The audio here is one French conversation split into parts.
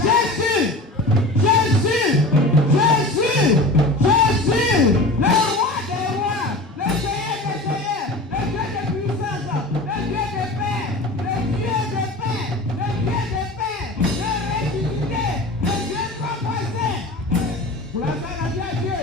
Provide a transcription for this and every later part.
Jésus, Jésus, Jésus, Jésus, le roi des rois, le Seigneur des seigneurs, le Dieu de puissance, le Dieu de paix, le Dieu de paix, le Dieu de paix, le ressuscité, le Dieu composé. Gloire à Dieu.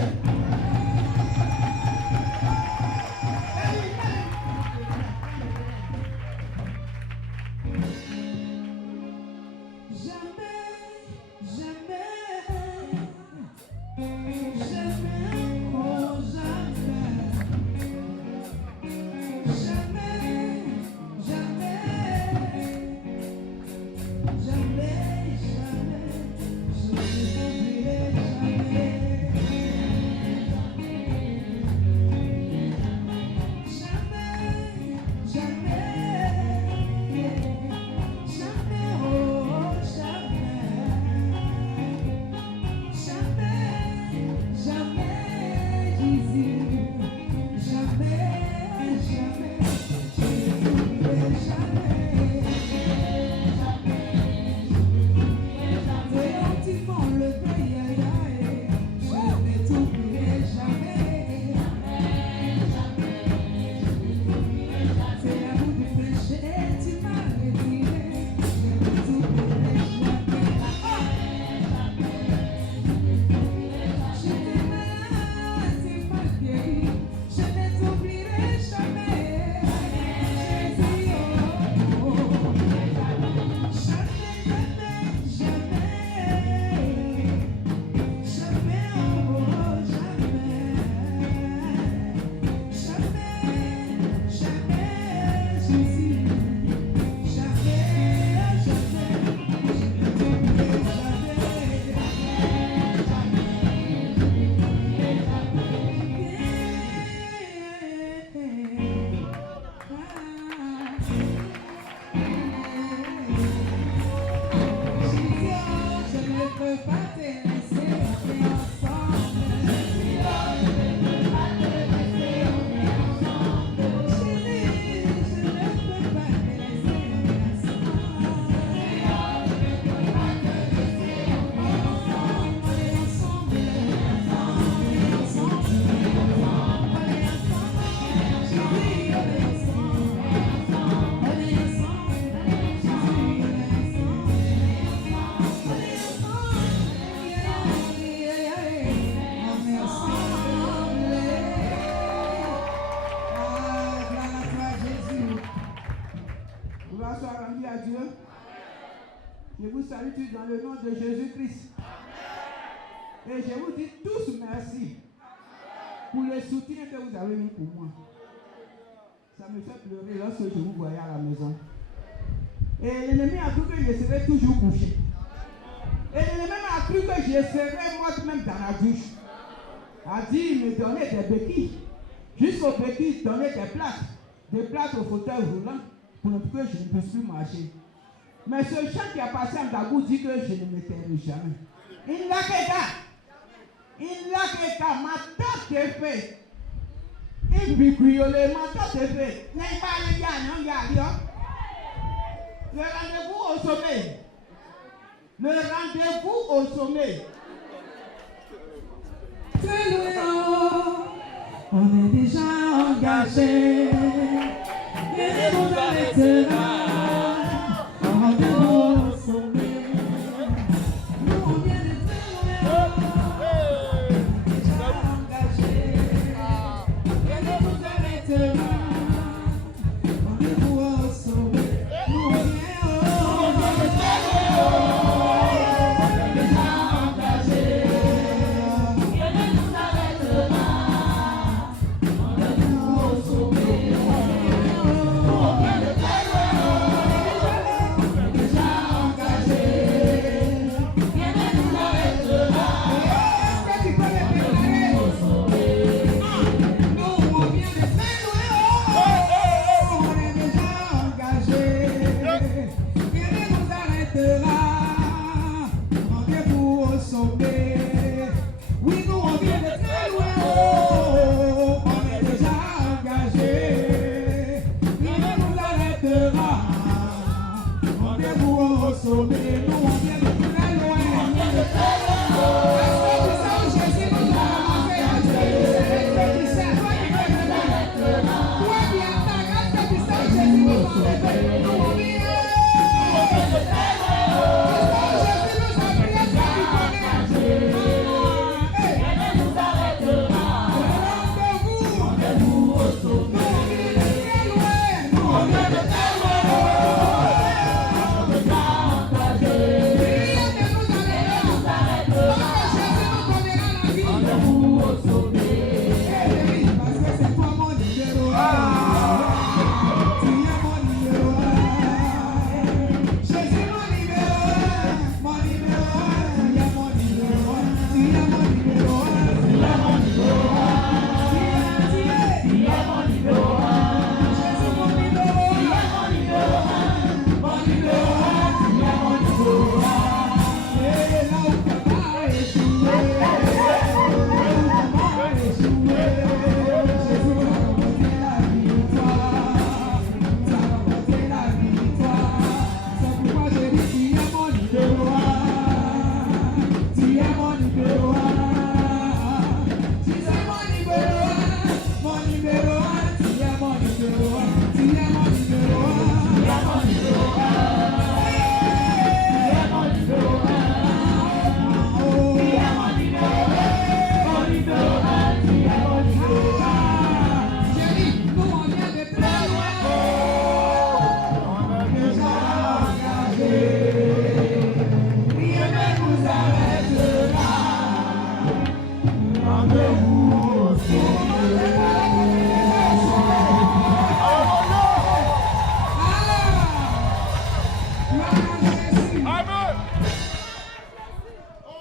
Je vous salue tous dans le nom de Jésus-Christ. Et je vous dis tous merci pour le soutien que vous avez mis pour moi. Ça me fait pleurer lorsque je vous voyais à la maison. Et l'ennemi a cru que je serais toujours couché. Et l'ennemi a cru que je serais morte même dans la douche. A dit, il me donnait des béquilles. Jusqu'aux béquilles, il donnait des plaques au fauteuil roulant pour que je ne puisse plus marcher. Mais ce chant qui a passé en Gabou dit que je ne me tairai jamais. Il n'a que ça, ma tête est faite. Il bicriolé, ma tête est faite. N'est pas les gars, non, le rendez-vous au sommet. Le rendez-vous au sommet. Très loin, on est déjà engagé. Et nous arrêtera. Oui, nous on vient de très loin. sommet, nous on vient de très loin. Est-ce que tu sais où Jésus nous a ramassés? Est-ce que tu sais? Toi qui veux venir. Toi qui attaques, est-ce que tu sais où Jésus nous a enlevés? Nous on vient.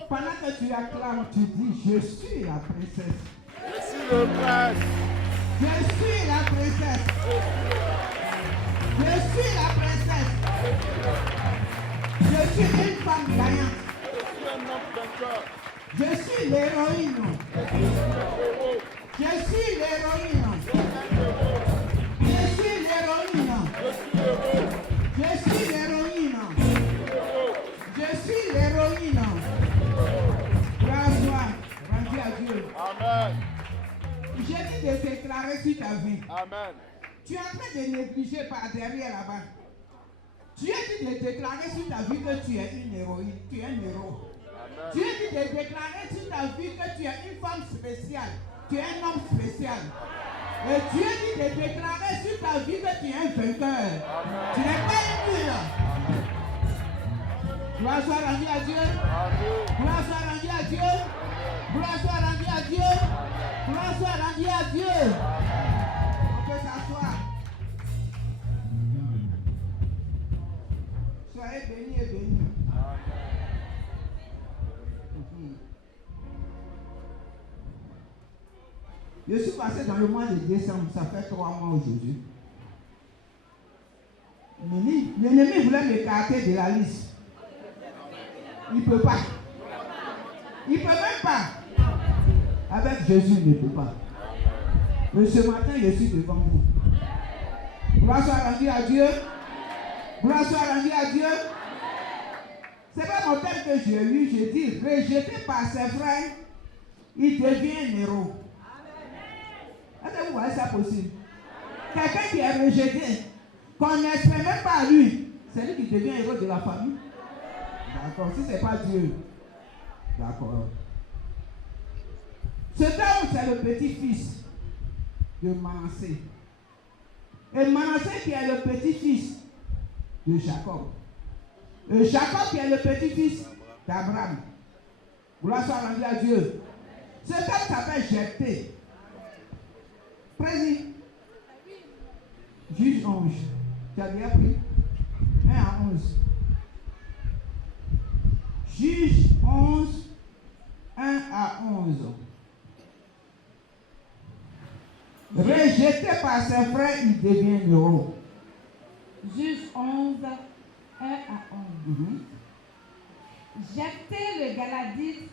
Pendant que tu acclames, tu dis, je suis la princesse. Je suis le prince. Je suis la princesse. Je suis la princesse. Je suis une femme gagnante. Je suis un homme vainqueur. Je suis l'héroïne. Je suis l'héroïne. Je suis l'héroïne. Je suis l'héroïne. Je suis l'héroïne. Grâce rendu à Dieu. Amen. J'ai dit de déclarer sur ta vie. Amen. Tu es en train de négliger par derrière là-bas. Tu as dit de déclarer sur ta vie que tu es une héroïne, tu es un héros. Amen. Tu as dit de déclarer sur ta vie que tu es une femme spéciale, tu es un homme spécial. Et tu as dit de déclarer sur ta vie que tu es un vainqueur. Tu n'es pas une nul. Gloire soit rendue à Dieu. Gloire soit rendue à Dieu. Gloire soit rendue à Dieu. Gloire soit rendue à Dieu. On peut s'asseoir. Soyez bénis et bénis. Je suis passé dans le mois de décembre, ça fait 3 mois aujourd'hui. L'ennemi voulait m'écarter de la liste. Il ne peut pas. Il ne peut même pas. Avec Jésus, il ne peut pas. Mais ce matin, je suis devant vous. Gloire soit rendue à Dieu. Gloire soit rendue à Dieu. C'est pas mon thème que j'ai lu. J'ai dit, rejeté par ses frères, il devient un héros. Est-ce que vous voyez ça possible? Quelqu'un qui est rejeté, qu'on n'espère même pas à lui, c'est lui qui devient héros de la famille. D'accord, si ce n'est pas Dieu. D'accord. Cet homme, c'est le petit-fils de Manassé. Et Manassé qui est le petit-fils de Jacob. Et Jacob qui est le petit-fils d'Abraham. Gloire soit rendue à Dieu. Cet homme s'appelle Jephthé. Président. Juge 11. Tu as bien pris 1 à 11. Juge 11, 1 à 11. Rejeté par ses frères, il devient héros. Juge 11, 1 à 11. Jephthé le Galadite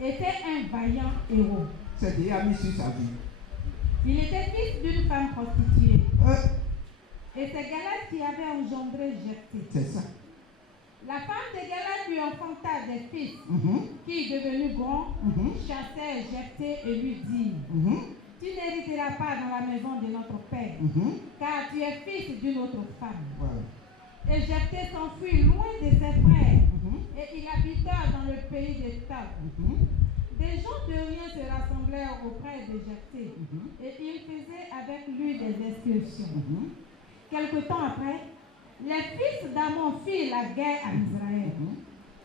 était un vaillant héros. C'est déjà mis sur sa vie. Il était fils d'une femme prostituée. Et c'est Galad qui avait engendré Jephthé. C'est ça. La femme de Galad lui enfanta des fils qui, devenus grands, chassaient Jephthé et lui dirent tu n'hériteras pas dans la maison de notre père, car tu es fils d'une autre femme. Et Jephthé s'enfuit loin de ses frères, et il habita dans le pays de Tob. Des gens de rien se rassemblèrent auprès de Jephthé, et ils faisaient avec lui des excursions. Quelque temps après, les fils d'Ammon firent la guerre à Israël.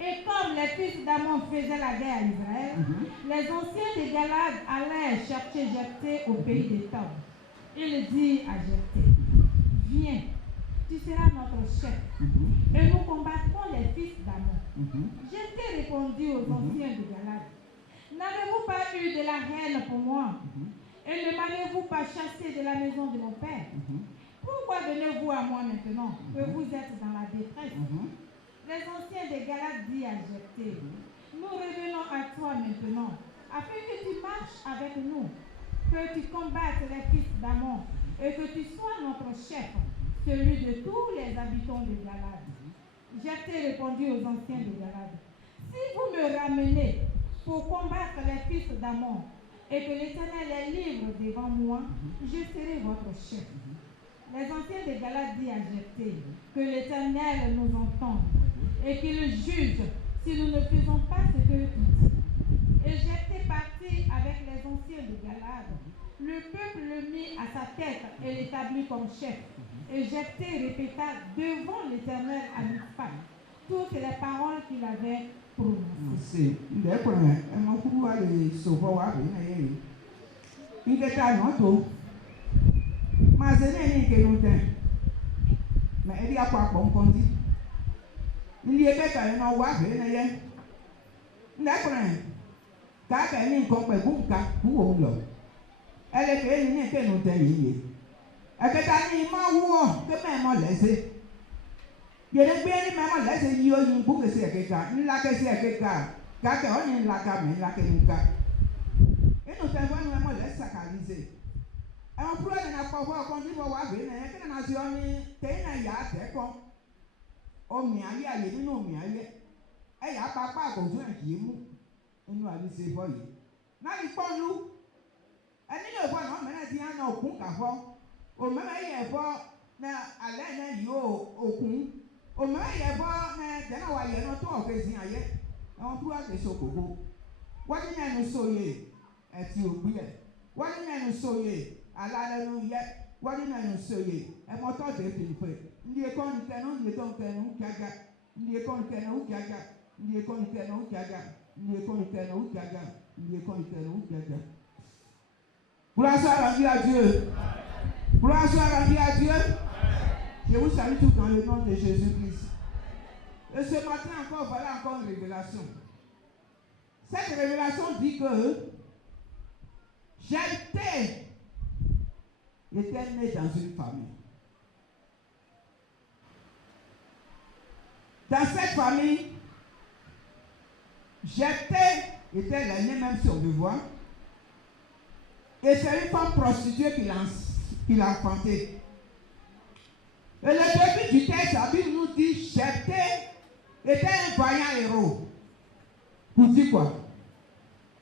Et comme les fils d'Ammon faisaient la guerre à Israël, les anciens de Galad allèrent chercher Jephthé au pays de Tob. Ils dirent à Jephthé, viens, tu seras notre chef, et nous combattrons les fils d'Ammon. Jephthé répondit aux anciens de Galad, n'avez-vous pas eu de la haine pour moi, et ne m'avez-vous pas chassé de la maison de mon père? Pourquoi venez-vous à moi maintenant que vous êtes dans la détresse? Les anciens de Galad dirent à Jephthé, nous revenons à toi maintenant, afin que tu marches avec nous, que tu combattes les fils d'Ammon, et que tu sois notre chef, celui de tous les habitants de Galad. Jephthé répondit aux anciens de Galad, si vous me ramenez pour combattre les fils d'Ammon, et que l'Éternel les livre devant moi, je serai votre chef. Les anciens de Galad dirent à Jephthé, que l'Éternel nous entende, et qu'il juge si nous ne faisons pas ce que tu dis. Et Jephthé partit avec les anciens de Galad. Le peuple le mit à sa tête et l'établit comme chef. Et Jephthé répéta devant l'Éternel à Mitzpah toutes les paroles qu'il avait prononcées. Ili ebe ka ina wa be na ye ndakran ka ka ni nkan pe bu nka bu wo lo ele ke ni ke nu te yi eke ta ni ma wo ke me mo lese ye de gbe ni me mo lese yi o yin bu ke se eke ka nla ke se eke ka ke o ni nla ka me nla ke nka inu te wo ni mo lese ka lize e mo pro na ko fo kon ti wo wa be na ye ke na si o ni te na ya te kon omi ayé ayé nínú omi ayé ẹ̀yà pápá àgọ̀dún ẹ̀kì mú inú àlùsè bọ́ yìí náà ìpọ́nlú ẹni yóò bọ́ náà mẹ́rin ti hàn náà òkun kàfọ́ òmẹ́rẹ́ yẹ bọ́ náà alẹ́ náà yìí òkun òmẹ́rẹ́ yẹ bọ́ náà tẹ́lẹ̀ wà yẹ náà tó ọ̀kẹ́ sí ayé ẹ̀wọ̀n tó wà lè so kòkó wọ́n ní ẹnu sóye ẹ̀tì ògbí ẹ̀ wọ́n ní ẹnu sóye alálẹ́nu yẹ wọ́n ní ẹnu sóye ẹ̀mọ́tọ́ dé pèpè. Ndi ekon kenu ndi ekon kenu ukiaga ndi ekon kenu ukiaga ndi ekon kenu ukiaga ndi ekon kenu ukiaga ndi ekon kenu ukiaga. Gloire soit rendue à Dieu. Gloire soit rendue à Dieu. Je vous salue tous dans le nom de Jésus-Christ. Et ce matin encore, voilà encore une révélation. Cette révélation dit que Jephthé était né dans une famille. Dans cette famille, Jephthé était l'aîné même si on le voit. Et c'est une femme prostituée qui l'a enfanté. Et le début du texte, la Bible nous dit Jephthé était un vaillant héros. Pour dire quoi?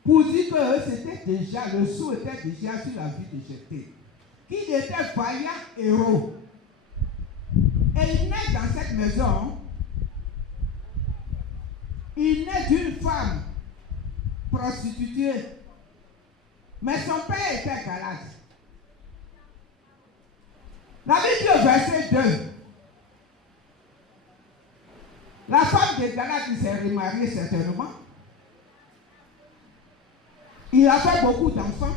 Pour dire que c'était déjà, le sceau était déjà sur la vie de Jephthé. Qu'il était vaillant héros. Et il naît dans cette maison. Il naît d'une femme prostituée, mais son père était Galade. La Bible dit au verset 2, la femme de Galade qui s'est remariée certainement, il a fait beaucoup d'enfants,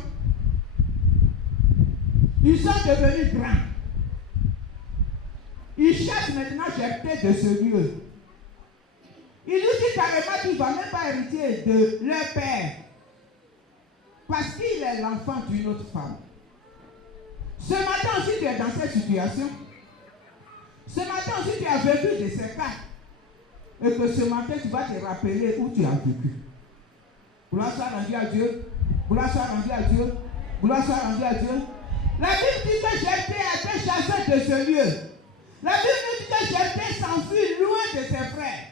ils sont devenus grands, ils cherchent maintenant Jephthé de ce lieu. Il nous dit carrément qu'il ne va même pas hériter de leur père. Parce qu'il est l'enfant d'une autre femme. Ce matin aussi tu es dans cette situation. Ce matin aussi tu as vécu de ces cas. Et que ce matin tu vas te rappeler où tu as vécu. Gloire soit rendue à Dieu. Gloire soit rendue à Dieu. Gloire soit rendue à Dieu. La Bible dit que Jephthé a été chassé de ce lieu. La Bible dit que Jephthé s'enfuit loin de ses frères.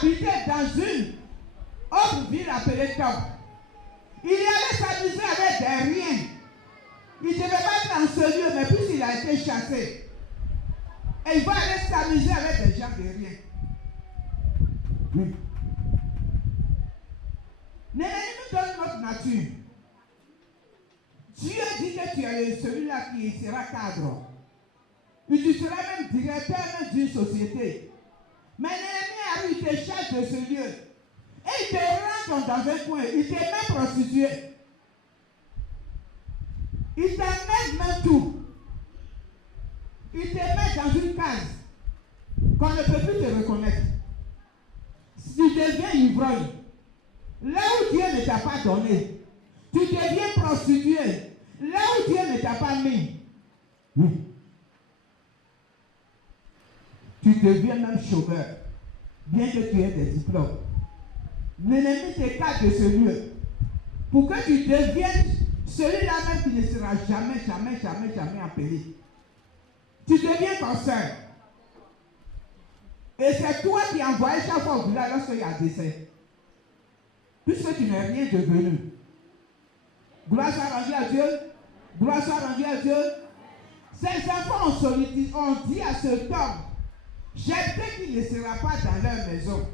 habitait dans une autre ville appelée Tob. Il y allait s'amuser avec des riens. Il ne devait pas être dans ce lieu, mais puisqu'il a été chassé, et il va aller s'amuser avec des gens de riens. Oui. L'ennemi nous donne notre nature. Dieu dit que tu es celui-là qui sera cadre. Et tu seras même directeur même d'une société. Mais l'ennemi arrive, il te chasse de ce lieu. Et il te rentre dans un coin. Il te met prostitué. Il te met même tout. Il te met dans une case qu'on ne peut plus te reconnaître. Si tu deviens ivrogne, là où Dieu ne t'a pas donné, tu deviens prostitué. Là où Dieu ne t'a pas mis, oui. Tu deviens même chômeur, bien que tu aies des diplômes. L'ennemi t'écarte de ce lieu pour que tu deviennes celui-là même qui ne sera jamais appelé. Tu deviens penseur. Et c'est toi qui envoies chaque fois au village lorsqu'il y a décès. Puisque tu n'es rien devenu. Gloire soit rendue à Dieu. Gloire soit rendue à Dieu. Ces enfants ont dit à ce homme, j'espère qu'il ne sera pas dans leur maison.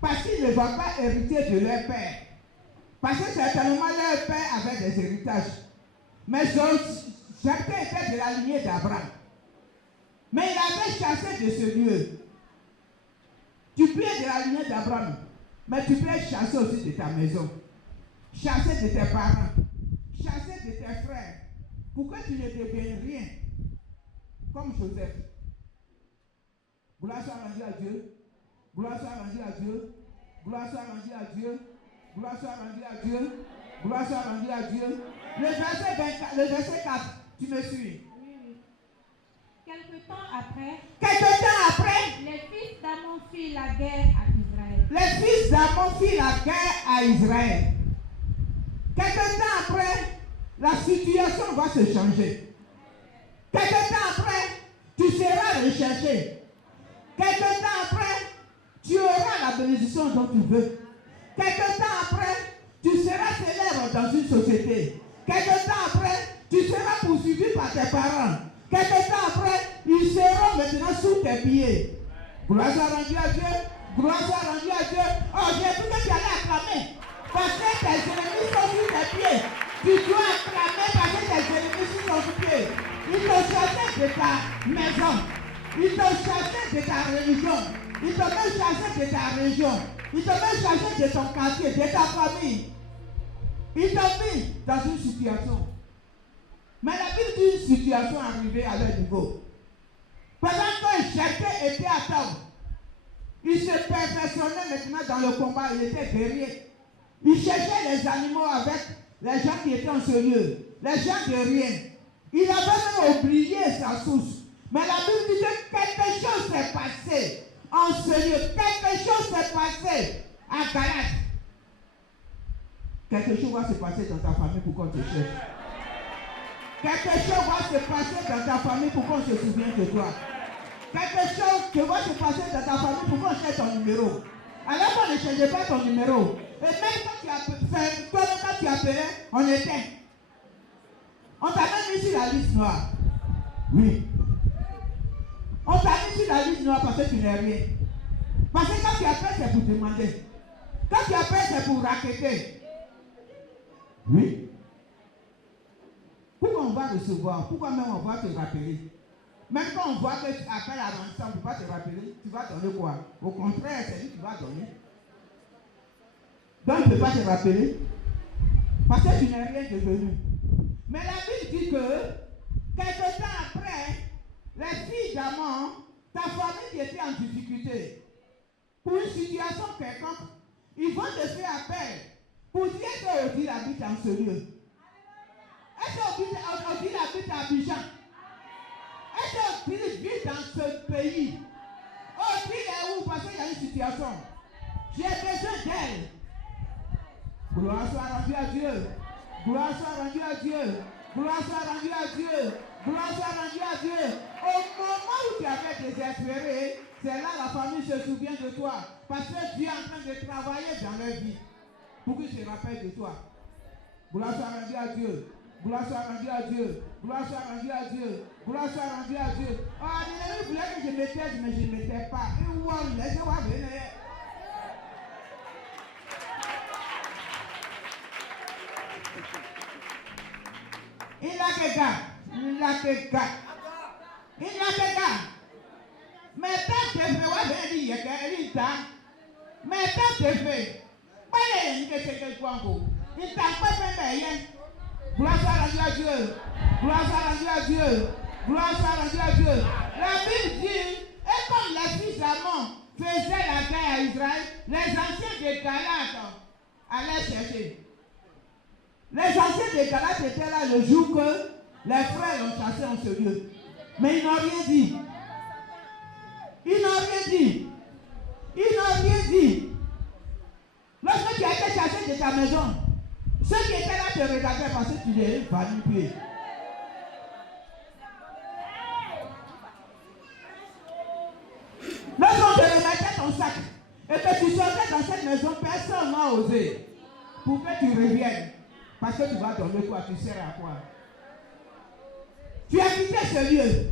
Parce qu'ils ne vont pas hériter de leur père. Parce que certainement leur père avait des héritages. Mais Jephthé était de la lignée d'Abraham. Mais il avait chassé de ce lieu. Tu peux être de la lignée d'Abraham, mais tu peux être chassé aussi de ta maison. Chassé de tes parents. Chassé de tes frères. Pourquoi tu ne deviens rien comme Joseph? Gloire soit rendue à Dieu. Gloire soit rendue à Dieu. Gloire soit rendue à Dieu. Gloire soit rendue à Dieu. Gloire soit rendue à Dieu. Le verset 4, tu me suis? Oui. Quelque temps après, les fils d'Amon firent la guerre à Israël. Les fils d'Amon firent la guerre à Israël. Quelque temps après, la situation va se changer. Quelque temps après, tu seras recherché. Quelque temps après, tu auras la bénédiction dont tu veux. Quelque temps après, tu seras célèbre dans une société. Quelque temps après, tu seras poursuivi par tes parents. Quelque temps après, ils seront maintenant sous tes pieds. Gloire soit rendue à Dieu. Gloire soit rendue à Dieu. Oh, j'ai vu que tu allais acclamer. Parce que tes ennemis sont sous tes pieds. Tu dois acclamer parce que tes ennemis sont sous tes pieds. Ils t'ont chassé de ta maison. Ils t'ont chassé de ta religion. Ils t'ont même chassé de ta région. Ils t'ont même chassé de ton quartier, de ta famille. Ils t'ont mis dans une situation. Mais la Bible dit une situation arrivée à leur niveau. Pendant que Jephthé était à table, il se perfectionnait maintenant dans le combat, il était guerrier. Il cherchait les animaux avec les gens qui étaient en ce lieu, les gens de rien. Il avait même oublié sa source. Mais la Bible dit que quelque chose s'est passé en ce lieu. Quelque chose s'est passé à Galates. Quelque chose va se passer dans ta famille pour qu'on te cherche. Quelque chose va se passer dans ta famille pour qu'on se souvienne de toi. Quelque chose va se passer dans ta famille pour qu'on cherche ton numéro. Alors qu'on ne changeait pas ton numéro. Et même quand tu appelais, on était. On t'a même mis sur la liste noire. Oui. On t'a mis sur la liste noire parce que tu n'es rien. Parce que quand tu appelles, c'est pour demander. Quand tu appelles, c'est pour raqueter. Oui. Pourquoi on va recevoir? Pourquoi même on va te rappeler? Même quand on voit que tu appelles à l'ensemble, on ne peut pas te rappeler, tu vas donner quoi? Au contraire, c'est lui qui va donner. Donc, il ne peut pas te rappeler. Parce que tu n'es rien devenu. Mais la Bible dit que, quelque temps après, les filles d'Amon, ta famille qui était en difficulté, pour une situation quelconque, ils vont te faire appel pour dire que Odile habite dans ce lieu. Est-ce que Odile habite à Abidjan? Est-ce que Odile vit dans ce pays? Odile est où? Parce qu'il y a une situation. J'ai besoin d'elle. Gloire soit rendue à Dieu. Gloire soit rendue à Dieu. Gloire soit rendue à Dieu. Gloire soit rendue à Dieu. Au moment où tu avais désespéré, c'est là la famille se souvient de toi. Parce que Dieu est en train de travailler dans leur vie. Pour qu'ils se rappellent de toi. Gloire soit rendue à Dieu. Gloire soit rendue à Dieu. Gloire soit rendue à Dieu. Gloire soit rendue à Dieu. Ah, l'ennemi voulait que je me taise, mais je ne me tais pas. Et où on laisse-moi venir. Il a quelqu'un. Il a quelqu'un. Il a quelqu'un. Mais tant que je vais venir, il t'a. Mais tant que je vais. Pas les gens qui se font quoi. Il t'a pas fait rien. Gloire soit rendue à Dieu. Gloire soit rendue à Dieu. Gloire soit rendue à Dieu. La Bible dit, et comme les fils d'Amon faisaient la guerre à Israël, les anciens de Galates allaient chercher. Les anciens de Galates étaient là le jour que les frères l'ont chassé en ce lieu. Mais ils n'ont rien dit. Ils n'ont rien dit. Ils n'ont rien dit. Lorsque tu as été chassé de ta maison, ceux qui étaient là te regardaient parce que tu les manipulais. Lorsqu'on te remettait ton sac et que tu sortais dans cette maison, personne n'a osé pour que tu reviennes. Parce que tu vas donner quoi? Tu sers à quoi? Tu as quitté ce lieu.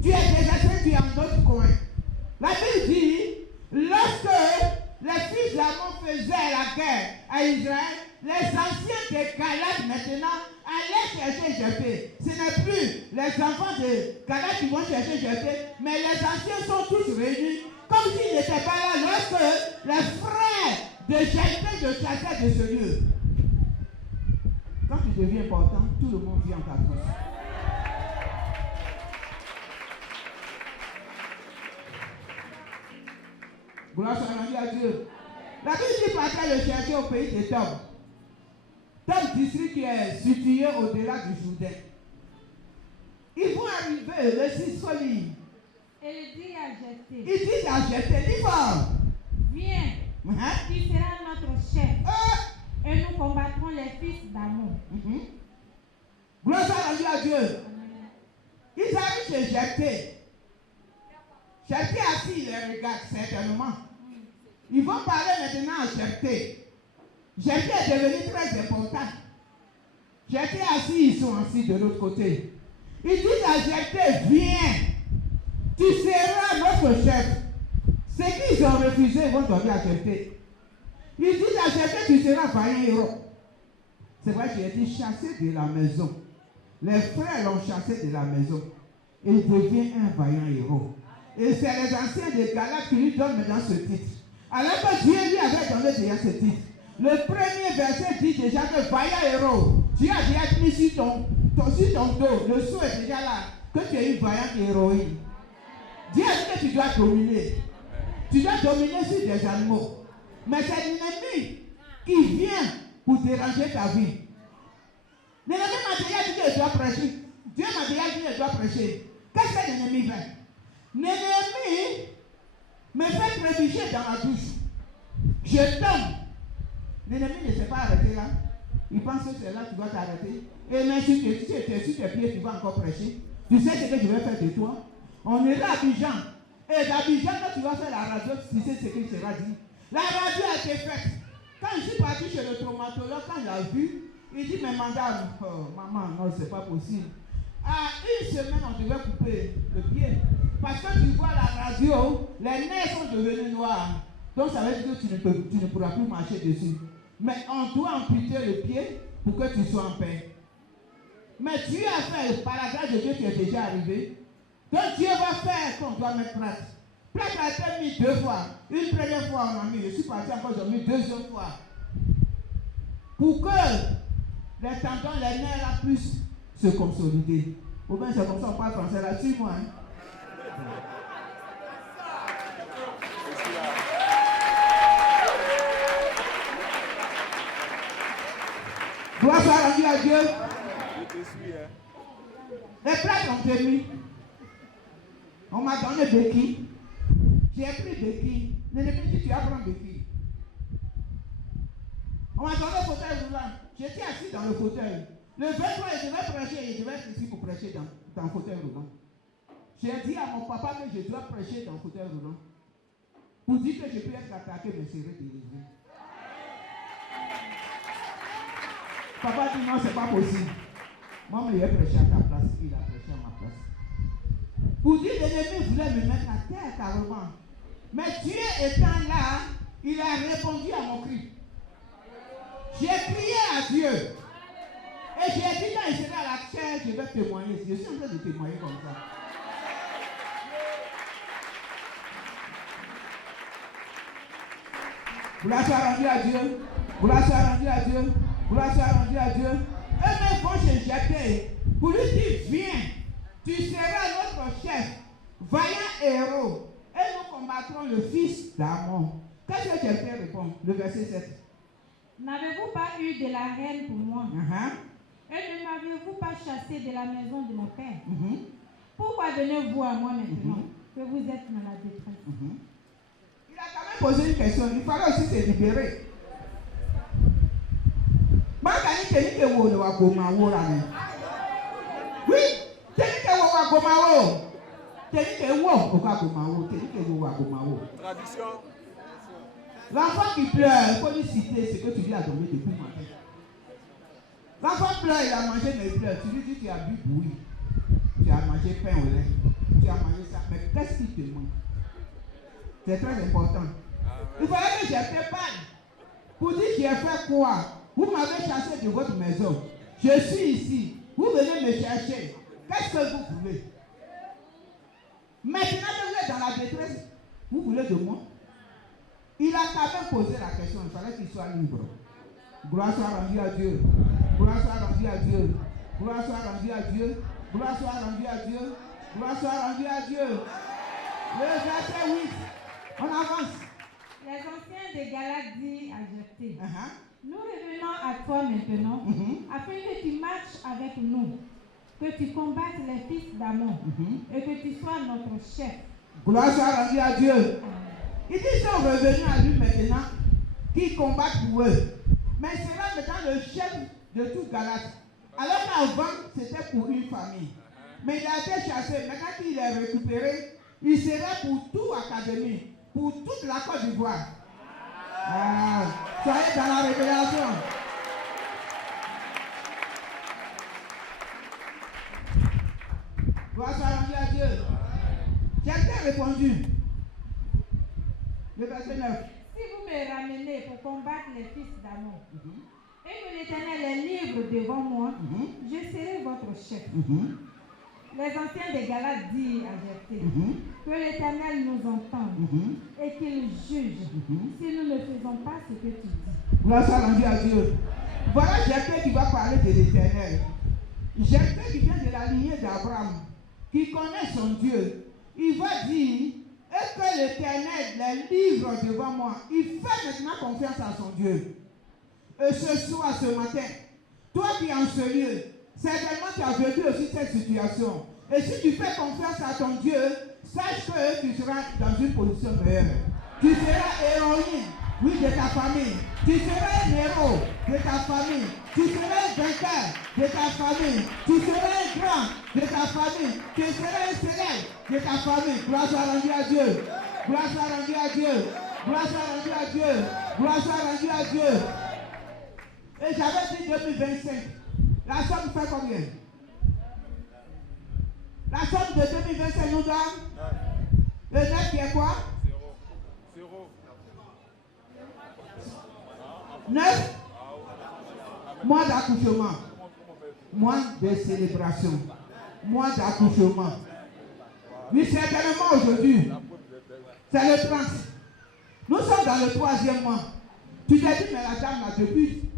Tu es désespéré, tu es en d'autres coins. La Bible dit, lorsque les fils d'Amon faisaient la guerre à Israël, les anciens de Galates maintenant allaient chercher Jephthé. Ce n'est plus les enfants de Galates qui vont chercher Jephthé, mais les anciens sont tous réunis, comme s'ils n'étaient pas là lorsque les frères de Jephthé te chassaient de ce lieu. Quand tu deviens important, tout le monde vient en ta cause. Gloire soit rendue à Dieu. La Bible dit partait le chercher au pays de Tom. Tom, district qui est situé au-delà du Jourdain. Ils vont arriver, le 6 folie. Et il dit à Jephthé. Il dit à Jephthé, dis fort. Viens, tu seras notre chef. Et nous combattrons les fils d'Amon. Gloire soit rendue à Dieu. Ils arrivent chez Jephthé. Jephthé assis, il les regarde certainement. Ils vont parler maintenant à Jephthé. Jephthé est devenu très important. Jephthé assis, ils sont assis de l'autre côté. Ils disent à Jephthé, viens, tu seras notre chef. Ceux qu'ils ont refusé, ils vont donner à Jephthé. Ils disent à Jephthé, tu seras vaillant héros. C'est vrai qu'il a été chassé de la maison. Les frères l'ont chassé de la maison. Et il devient un vaillant héros. Et c'est les anciens de Galates qui lui donnent maintenant ce titre. Alors que Dieu lui avait donné déjà ce titre. Le premier verset dit déjà que vaillant héros, Dieu a déjà mis sur ton dos, le sceau est déjà là, que tu es une vaillante héroïne. Dieu a dit que tu dois dominer. Tu dois dominer sur des animaux. Mais c'est l'ennemi qui vient pour déranger ta vie. L'ennemi m'a déjà dit que je dois prêcher. Dieu m'a déjà dit que je dois prêcher. Qu'est-ce que l'ennemi fait? L'ennemi me fait trébucher dans la douche. Je tombe. L'ennemi ne s'est pas arrêté là. Il pense que c'est là que tu dois t'arrêter. Et même si tu es sur tes pieds, tu vas encore prêcher. Tu sais ce que je vais faire de toi? On est là à Abidjan. Et d'Abidjan, quand tu vas faire la radio, tu sais ce qu'il sera dit. La radio a été faite. Quand je suis parti chez le traumatologue, quand il a vu, il dit, mais madame, oh, maman, non, c'est pas possible. À une semaine, on devait couper le pied. Parce que tu vois la radio, les nerfs sont devenus noirs. Donc ça veut dire que tu ne pourras plus marcher dessus. Mais on doit amputer le pied pour que tu sois en paix. Mais Dieu a fait, par la grâce de Dieu, tu es déjà arrivé. Donc Dieu va faire qu'on doit mettre plate. Plate a été mis 2 fois. Une première fois on a mis, je suis parti encore, j'ai mis 2e fois. Pour que les tendons, les nerfs là puissent se consolider. Ou bien c'est comme ça on parle français là, suis-moi. Hein? Gloire soit rendue à Dieu. Les plaques ont été mis. On m'a donné béquille. J'ai pris béquille. L'ennemi dit tu vas prendre béquille. On m'a donné le fauteuil roulant. J'étais assis dans le fauteuil. Le 23, je devais prêcher, je devais être ici pour prêcher dans le fauteuil roulant. J'ai dit à mon papa que je dois prêcher dans le fauteuil roulant. Pour dire que je peux être attaqué, mais je serai délivré. Papa dit non, c'est pas possible. Moi, je vais prêcher à ta place. Il a prêché à ma place. Pour dire que l'ennemi voulait me mettre à terre carrément. Mais Dieu étant là, il a répondu à mon cri. J'ai crié à Dieu. Et j'ai dit quand il sera à la chair, je vais témoigner. Je suis en train de témoigner comme ça. Gloire soit rendue à Dieu. Gloire soit rendue à Dieu. Gloire soit rendue à Dieu. Eux-mêmes vont se jeter pour lui dire, viens, tu seras notre chef, vaillant héros, et nous combattrons le fils d'Amon. Qu'est-ce que quelqu'un répond? Le verset 7. N'avez-vous pas eu de la haine pour moi? Et ne m'aviez-vous pas chassé de la maison de mon père? Pourquoi venez-vous à moi maintenant que vous êtes dans la détresse? Il a quand même posé une question. Il fallait aussi se libérer. Oui, tenez que vous Tradition. L'enfant qui pleure, il faut lui citer ce que tu lui as donné depuis le matin. L'enfant pleure, il a mangé, mais il pleure. Tu lui dis que tu as bu bouilli. Tu as mangé pain au lait. Tu as mangé ça. Mais qu'est-ce qui te manque? C'est très important. Il fallait que je prépare. Pour dire j'ai fait quoi? Vous m'avez chassé de votre maison. Je suis ici. Vous venez me chercher. Qu'est-ce que vous voulez? Maintenant que vous êtes dans la détresse, vous voulez de moi? Il a quand même posé la question. Il fallait qu'il soit libre. Gloire soit rendue à Dieu. Gloire soit rendue à Dieu. Gloire soit rendue à Dieu. Gloire soit rendue à Dieu. Gloire soit rendue à Dieu. Le verset 8. On avance. Les anciens de Galaad dirent à Jephthé, nous revenons à toi maintenant, afin que tu marches avec nous, que tu combattes les fils d'Amon, et que tu sois notre chef. Gloire soit rendue à Dieu. Ils sont revenus à lui maintenant, qui combattent pour eux. Mais c'est là maintenant le chef de tout Galaad. Alors qu'avant, c'était pour une famille. Mais il a été chassé. Maintenant qu'il est récupéré, il sera pour tout Académie, pour toute la Côte d'Ivoire. Soyez dans la révélation. Gloire soit rendue à Dieu. J'ai répondu. Le verset 9. Si vous me ramenez pour combattre les fils d'Amon, et que l'Éternel est libre devant moi, je serai votre chef. Les anciens des Galaad dirent à Jephthé, que l'Éternel nous entende et qu'il juge si nous ne faisons pas ce que tu dis. Gloire soit rendue à Dieu. Voilà Jephthé qui va parler de l'Éternel. Jephthé qui vient de la lignée d'Abraham, qui connaît son Dieu. Il va dire, est-ce que l'Éternel les livre devant moi? Il fait maintenant confiance à son Dieu. Et ce soir, ce matin, toi qui es en ce lieu, certainement tu as vécu aussi cette situation. Et si tu fais confiance à ton Dieu, sache que tu seras dans une position meilleure. Tu seras héroïne, oui, de ta famille. Tu seras un héros de ta famille. Tu seras un vainqueur de ta famille. Tu seras un grand de ta famille. Tu seras un célèbre de ta famille. Gloire soit rendue à Dieu. Gloire soit rendue à Dieu. Gloire soit rendue à Dieu. Gloire soit rendue à Dieu. Et j'avais dit 2025. La somme fait combien? La somme de 2025 nous donne le net qui est quoi? 0. 9 mois d'accouchement, mois de célébration, mois d'accouchement. Oui, certainement aujourd'hui, c'est le 30. Nous sommes dans le 3e mois. Tu t'es dit, mais la dame là, depuis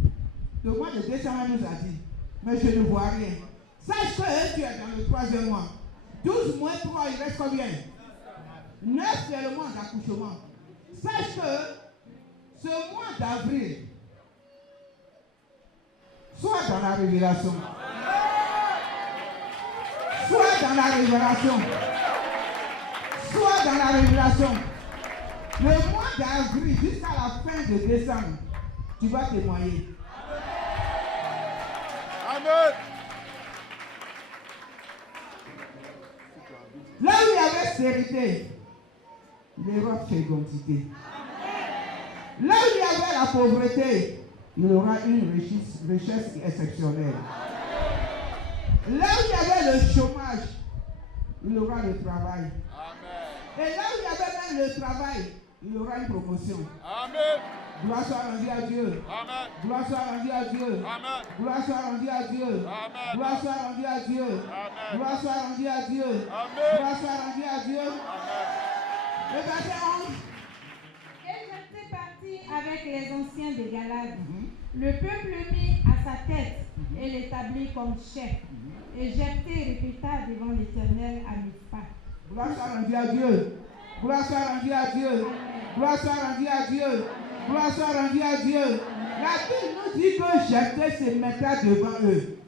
le mois de décembre, elle nous a dit, mais je ne vois rien. Sache que tu es dans le 3e mois. 12 moins 3, il reste combien? 9, c'est le mois d'accouchement. Sache que ce mois d'avril, sois dans la révélation. Sois dans la révélation. Sois dans la révélation. Le mois d'avril jusqu'à la fin de décembre, tu vas témoigner. Amen. Amen. Là où il y avait stérité, il y aura fécondité. Là où il y avait la pauvreté, il y aura une richesse exceptionnelle. Là où il y avait le chômage, il y aura le travail. Amen. Et là où il y avait même le travail, il y aura une promotion. Amen. Gloire soit rendue à Dieu. Amen. Gloire soit rendue à Dieu. Amen. Gloire soit rendue à Dieu. Amen. Gloire soit rendue à Dieu. Amen. Gloire soit rendue à Dieu. Amen. Gloire soit rendue à Dieu. Amen. Le verset 11. Et j'étais parti avec les anciens de Galade. Le peuple mit à sa tête et l'établit comme chef. Et Jephthé répéta devant l'Éternel à Mizpa. Gloire soit rendue à Dieu. Gloire soit rendue à Dieu. Gloire soit rendue à Dieu. Gloire soit rendue à Dieu. La Bible nous dit que Jephthé se mettra devant eux.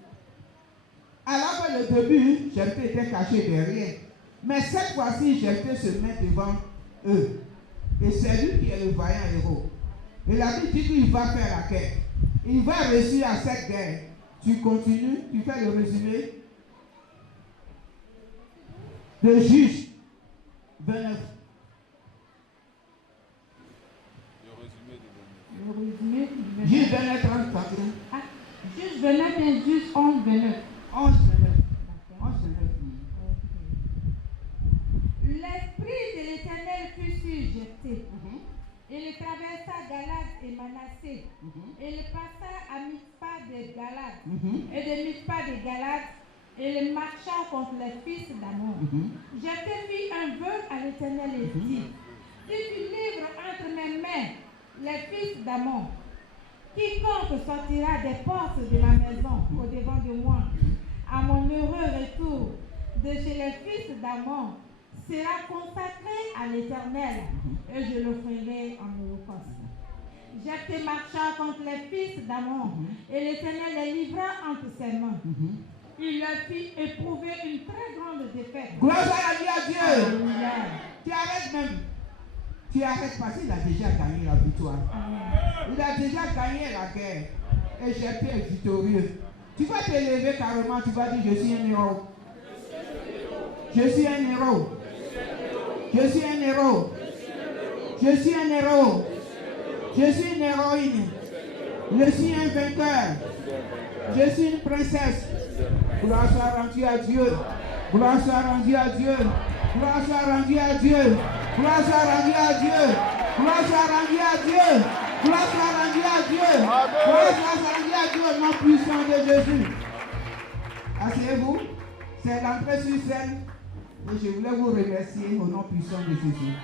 Alors que le début, Jephthé était caché derrière. Mais cette fois-ci, Jephthé se met devant eux. Et c'est lui qui est le vaillant héros. Et la Bible dit qu'il va faire la guerre. Il va réussir à cette guerre. Tu continues, tu fais le résumé de Juge 29. Le résumé de Le résumé du Juge 29. 29, 30, 31. Ah, Juge 29 et Juge 11, 29. 11, 29. 11, 29. L'esprit de l'Éternel fut sur Jephthé. Il traversa Galade et Manassé. Il passa à Mizpa de Galade. Et de Mizpa de Galade, il marcha contre les fils d'Amon. Jephthé fit un vœu à l'Éternel et dit: si tu livres entre mes mains les fils d'Amon, quiconque sortira des portes de ma maison au-devant de moi, à mon heureux retour de chez les fils d'Amon, sera consacré à l'Éternel, et je l'offrirai en holocauste. Jephthé marcha contre les fils d'Amon, et l'Éternel les livra entre ses mains. Il leur fit éprouver une très grande défaite. Gloire à Dieu. Alléluia. Tu arrêtes même. Tu arrêtes parce qu'il a déjà gagné la victoire. Il a déjà gagné la guerre. Et Jephthé est victorieux. Tu vas te lever carrément, tu vas dire: je suis un héros. Je suis un héros. Je suis un héros. Je suis un héros. Je suis une héroïne. Je suis un vainqueur. Je suis une princesse. Gloire soit rendue à Dieu. Gloire soit rendue à Dieu. Gloire soit rendue à Dieu. Gloire soit rendue à Dieu. Gloire soit rendue à Dieu. Gloire soit rendue à Dieu. Gloire soit rendue à Dieu au nom puissant de Jésus. Asseyez-vous. C'est l'entrée sur scène. Et je voulais vous remercier au nom puissant de Jésus.